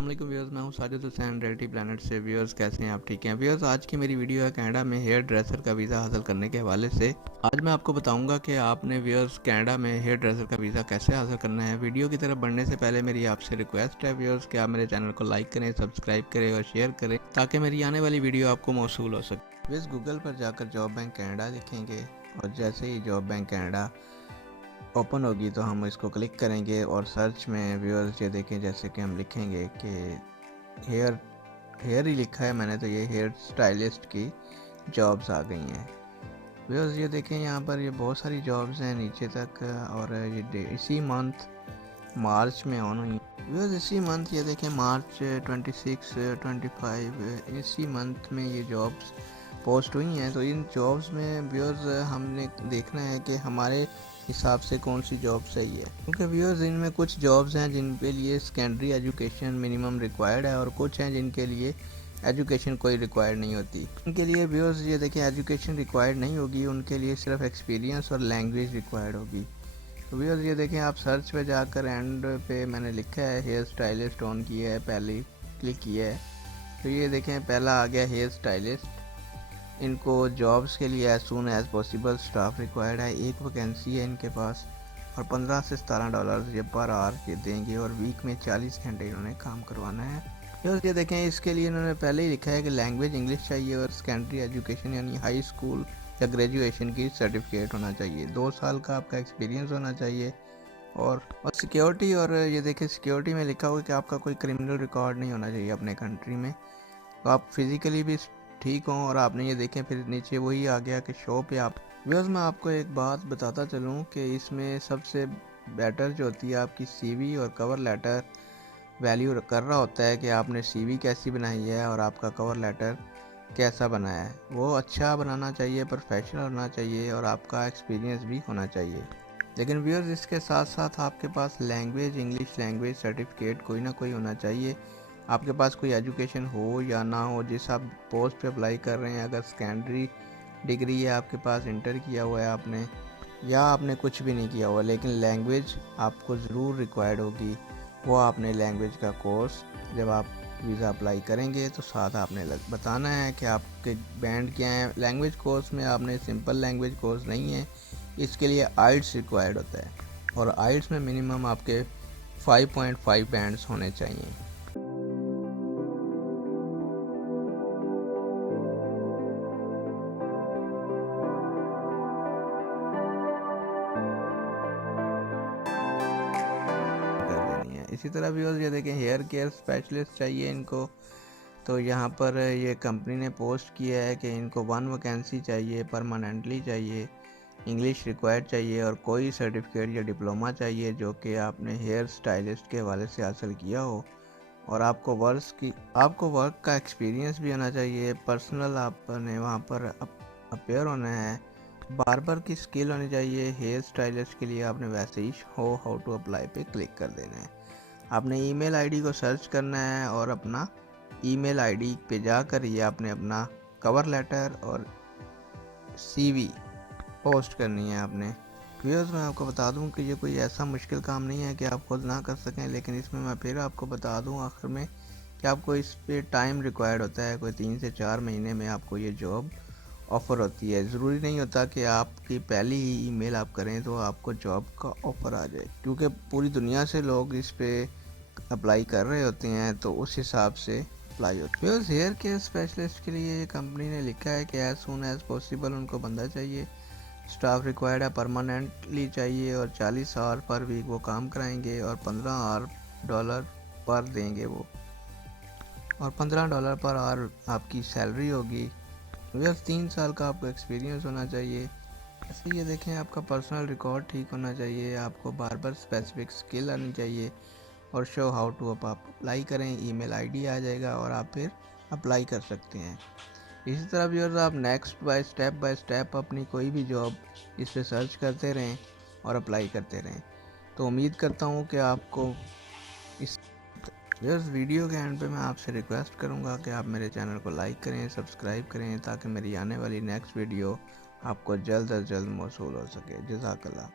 अस्सलामुअलैकुम व्यूअर्स, मैं हूं साजिद हुसैन रियलिटी प्लैनेट से। व्यूअर्स कैसे हैं आप? ठीक हैं व्यूअर्स। आज की मेरी वीडियो है कनाडा में हेयर ड्रेसर का वीज़ा हासिल करने के हवाले से। आज मैं आपको बताऊंगा कि आपने व्यूअर्स कनाडा में हेयर ड्रेसर का वीज़ा कैसे हासिल करना है। वीडियो की तरफ बढ़ने से पहले मेरी आपसे रिक्वेस्ट है व्यूअर्स कि आप मेरे चैनल को लाइक करें, सब्सक्राइब करें और शेयर करें ताकि मेरी आने वाली वीडियो आपको मौसूल हो सके। व्यूअर्स गूगल पर जाकर जॉब बैंक कनाडा लिखेंगे और जैसे ही जॉब बैंक कनाडा ओपन होगी तो हम इसको क्लिक करेंगे और सर्च में व्यूअर्स ये देखें, जैसे कि हम लिखेंगे कि हेयर हेयर ही लिखा है मैंने, तो ये हेयर स्टाइलिस्ट की जॉब्स आ गई हैं व्यूअर्स। ये देखें यहाँ पर ये बहुत सारी जॉब्स हैं नीचे तक और ये इसी मंथ मार्च में ऑन हुई व्यूअर्स। इसी मंथ ये देखें मार्च 26 25 इसी मंथ में ये जॉब्स पोस्ट हुई हैं। तो इन जॉब्स में व्यूअर्स हमने देखना है कि हमारे हिसाब से कौन सी जॉब सही है, क्योंकि व्यूअर्स इनमें कुछ जॉब्स हैं जिनके लिए सेकेंडरी एजुकेशन मिनिमम रिक्वायर्ड है और कुछ हैं जिनके लिए एजुकेशन कोई रिक्वायर्ड नहीं होती। उनके लिए व्यूअर्स ये देखें एजुकेशन रिक्वायर्ड नहीं होगी, उनके लिए सिर्फ एक्सपीरियंस और लैंग्वेज रिक्वायर्ड होगी। तो व्यूअर्स ये देखें आप सर्च पे जाकर एंड पे मैंने लिखा है हेयर स्टाइलिस्ट ऑन किया है, पहले क्लिक किया है तो ये देखें पहला आ गया हेयर स्टाइलिस्ट। इनको जॉब्स के लिए as soon as possible staff required है। एक वैकेंसी है इनके पास और 15 से $17 ये पर आवर ये देंगे और वीक में 40 घंटे इन्होंने काम करवाना है। ये देखें इसके लिए इन्होंने पहले ही लिखा है कि लैंग्वेज इंग्लिश चाहिए और सेकेंडरी एजुकेशन यानी हाई स्कूल या ग्रेजुएशन की सर्टिफिकेट होना चाहिए। 2 साल का आपका एक्सपीरियंस होना चाहिए और सिक्योरिटी, और ये देखिए सिक्योरिटी में लिखा हुआ कि आपका कोई क्रिमिनल रिकॉर्ड नहीं होना चाहिए अपने कंट्री में, तो आप फिज़िकली भी ठीक हों। और आपने ये देखें फिर नीचे वही आ गया कि शो पे आप व्यूअर्स मैं आपको एक बात बताता चलूँ कि इसमें सबसे बेटर जो होती है आपकी सीवी और कवर लेटर वैल्यू कर रहा होता है कि आपने सीवी कैसी बनाई है और आपका कवर लेटर कैसा बनाया है। वो अच्छा बनाना चाहिए, प्रोफेशनल होना चाहिए और आपका एक्सपीरियंस भी होना चाहिए। लेकिन व्यूअर्स इसके साथ साथ आपके पास लैंग्वेज इंग्लिश लैंग्वेज सर्टिफिकेट कोई ना कोई होना चाहिए। आपके पास कोई एजुकेशन हो या ना हो, जिस आप पोस्ट पे अप्लाई कर रहे हैं, अगर सेकेंडरी डिग्री है आपके पास, इंटर किया हुआ है आपने, या आपने कुछ भी नहीं किया हुआ, लेकिन लैंग्वेज आपको ज़रूर रिक्वायर्ड होगी। वो आपने लैंग्वेज का कोर्स जब आप वीज़ा अप्लाई करेंगे तो साथ आपने बताना है कि आपके बैंड क्या है। लैंग्वेज कोर्स में आपने सिंपल लैंग्वेज कोर्स नहीं है, इसके लिए आइल्स रिक्वायर्ड होता है और आइल्स में मिनिमम आपके 5.5 बैंड्स होने चाहिए। कर देनी है। इसी तरह भी ये देखें हेयर केयर स्पेशलिस्ट चाहिए इनको, तो यहाँ पर ये कंपनी ने पोस्ट किया है कि इनको 1 वैकेंसी चाहिए, परमानेंटली चाहिए, इंग्लिश रिक्वायर्ड चाहिए और कोई सर्टिफिकेट या डिप्लोमा चाहिए जो कि आपने हेयर स्टाइलिस्ट के हवाले से हासिल किया हो और आपको वर्क का एक्सपीरियंस भी होना चाहिए। पर्सनल आपने वहाँ पर अपेयर होना है, बार्बर की स्किल होनी चाहिए। हेयर स्टाइलिस्ट के लिए आपने वैसे ही हो हाउ टू अप्लाई पे क्लिक कर देना है। आपने ईमेल आईडी को सर्च करना है और अपना ईमेल आईडी पे जाकर ये आपने अपना कवर लेटर और सीवी पोस्ट करनी है आपने। व्यूअर्स मैं आपको बता दूं कि ये कोई ऐसा मुश्किल काम नहीं है कि आप खुद ना कर सकें, लेकिन इसमें मैं फिर आपको बता दूं आखिर में कि आपको इस पे टाइम रिक्वायर्ड होता है। कोई 3 से 4 महीने में आपको ये जॉब ऑफ़र होती है। ज़रूरी नहीं होता कि आपकी पहली ही ईमेल आप करें तो आपको जॉब का ऑफ़र आ जाए, क्योंकि पूरी दुनिया से लोग इस पे अप्लाई कर रहे होते हैं, तो उस हिसाब से अप्लाई होती है। हेयर केयर स्पेशलिस्ट के लिए कंपनी ने लिखा है कि एज सून एज पॉसिबल उनको बंदा चाहिए। स्टाफ रिक्वायर्ड है, परमानेंटली चाहिए और 40 आवर पर वीक वो काम कराएंगे और $15 पर देंगे वो, और $15 पर आवर आपकी सैलरी होगी। बस 3 साल का आपको एक्सपीरियंस होना चाहिए। ऐसे ये देखें आपका पर्सनल रिकॉर्ड ठीक होना चाहिए, आपको बार बार स्पेसिफिक स्किल आनी चाहिए और शो हाउ टू आप अप्लाई करें। ईमेल आईडी आ जाएगा और आप फिर अप्लाई कर सकते हैं। इसी तरह भी और आप नेक्स्ट बाय स्टेप अपनी कोई भी जॉब इस पे सर्च करते रहें और अप्लाई करते रहें। तो उम्मीद करता हूँ कि आपको इस वीडियो के एंड पे मैं आपसे रिक्वेस्ट करूँगा कि आप मेरे चैनल को लाइक करें, सब्सक्राइब करें ताकि मेरी आने वाली नेक्स्ट वीडियो आपको जल्द अज जल्द मौसूल हो सके। जज़ाकल्लाह।